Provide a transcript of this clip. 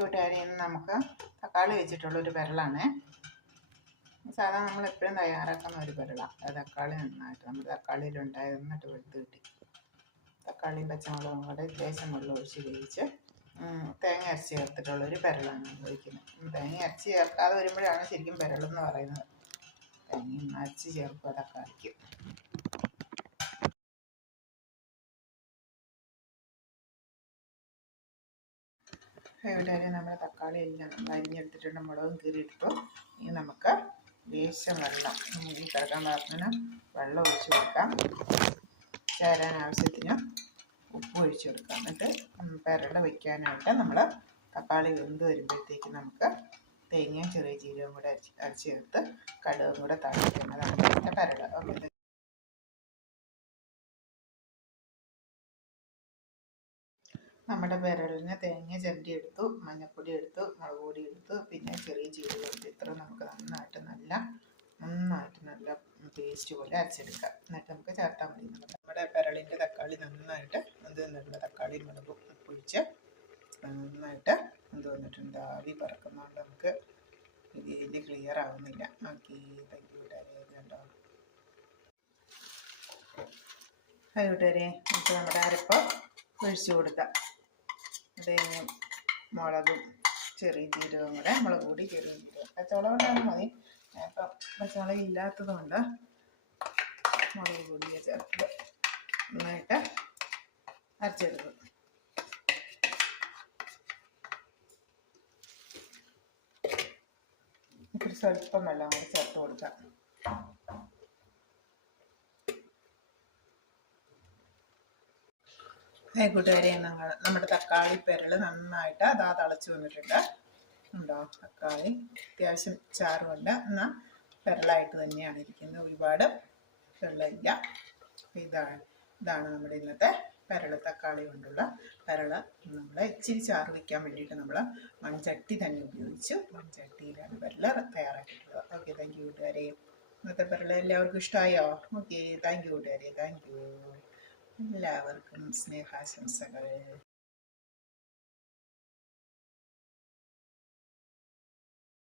കൂട്ടുകാരി ഇന്ന് നമുക്ക് തക്കാളി വെച്ചിട്ടുള്ളൊരു പെരളാണ്. സാധാരണ നമ്മൾ എപ്പോഴും തയ്യാറാക്കുന്ന ഒരു പെരളാണ്. തക്കാളി നന്നായിട്ട് നമ്മൾ തക്കാളിയിലുണ്ടായി നന്നായിട്ട് വെളുത്ത് കിട്ടി. തക്കാളിയും പച്ചമുളകും കൂടെ ലേശം വെള്ളം ഒഴിച്ച് വേവിച്ച് തേങ്ങ അരച്ച് ചേർത്തിട്ടുള്ളൊരു പെരളാണ് ഉപയോഗിക്കുന്നത്. തേങ്ങ അരച്ച് ചേർക്കാതെ വരുമ്പോഴാണ് ശരിക്കും പെരളെന്ന് പറയുന്നത്. തേങ്ങ അരച്ച് ചേർക്കുക തക്കാളിക്ക്. ഇവിടെ നമ്മുടെ തക്കാളി എല്ലാം നമ്മൾ അരിഞ്ഞെടുത്തിട്ടുണ്ട്. മുളകും കീറിയെടുത്തു. ഇനി നമുക്ക് ലേശം വെള്ളം ഈ കിടക്കാൻ പാകത്തിന് വെള്ളം ഒഴിച്ച് കൊടുക്കാം. ചേരാൻ ആവശ്യത്തിന് ഉപ്പ് ഒഴിച്ച് കൊടുക്കാം. എന്നിട്ട് പെരള വയ്ക്കാനായിട്ട് നമ്മൾ തക്കാളി വെന്ത് വരുമ്പോഴത്തേക്ക് നമുക്ക് തേങ്ങയും ചെറിയ ജീരകവും കൂടെ അരച്ച് ചേർത്ത് കടുകും കൂടെ താളിക്കുന്നതാണ് ഇതിൻ്റെ പെരള. ഓക്കെ, നമ്മുടെ പെരളിന് തേങ്ങ ചിരണ്ടി എടുത്തു, മഞ്ഞൾപ്പൊടി എടുത്തു, മുളക് പൊടി എടുത്തു, പിന്നെ ചെറിയ ജീരകം എടുത്തു. ഇത്ര നമുക്ക് നന്നായിട്ട് നല്ല പേസ്റ്റ് പോലെ അരച്ചെടുക്കാം. എന്നിട്ട് നമുക്ക് ചേർത്താൽ മതി. നമ്മുടെ പെരളിൻ്റെ തക്കാളി നന്നായിട്ട് നല്ല തക്കാളി മുളകും ഉപ്പൊഴിച്ച് നന്നായിട്ട് വന്നിട്ടുണ്ട്. ആവി പറക്കുന്നതുകൊണ്ട് നമുക്ക് ഇതിൽ ക്ലിയർ ആവുന്നില്ല. ഓക്കെ, കണ്ടോ കൂട്ടുകാരെ, നമുക്ക് നമ്മുടെ അരപ്പ് ഒഴിച്ചു കൊടുക്കാം. തേങ്ങ മുളകും ചെറിയ ജീരകവും കൂടെ, മുളക് പൊടി ചെറിയ ജീരകം, പച്ചമുളക് ഉണ്ടാകും മതി. അപ്പം പച്ചമുളക് ഇല്ലാത്തത് കൊണ്ട് മുളക് പൊടിയെ ചേർത്ത് നന്നായിട്ട് അരച്ചെടുക്കും. ഇത്തിരി സ്വല്പം വെള്ളം കൂടി ചേർത്ത് കൊടുക്കാം. കൂട്ടുകാരെ, നമ്മുടെ തക്കാളി പെരള് നന്നായിട്ട് തിളച്ച് വന്നിട്ടുണ്ട്. ഉണ്ടോ? തക്കാളി അത്യാവശ്യം ചാറുമുണ്ട്, എന്നാൽ പെരളായിട്ട് തന്നെയാണ് ഇരിക്കുന്നത്. ഒരുപാട് വെള്ളമില്ല. ഇതാണ് നമ്മുടെ ഇന്നത്തെ പെരള തക്കാളി കൊണ്ടുള്ള പെരള. നമ്മൾ ഇച്ചിരി ചാറ് വയ്ക്കാൻ വേണ്ടിയിട്ട് നമ്മൾ മൺചട്ടി തന്നെ ഉപയോഗിച്ച് മൺചട്ടിയിലാണ് പെരള തയ്യാറാക്കിയിട്ടുള്ളത്. ഓക്കെ, താങ്ക് യു കൂട്ടുകാരെ. ഇന്നത്തെ പെരള എല്ലാവർക്കും ഇഷ്ടമായോ? ഓക്കെ, താങ്ക് യു കൂട്ടുകാരെ, താങ്ക് യു. എല്ലാവർക്കും സ്നേഹാശംസകൾ.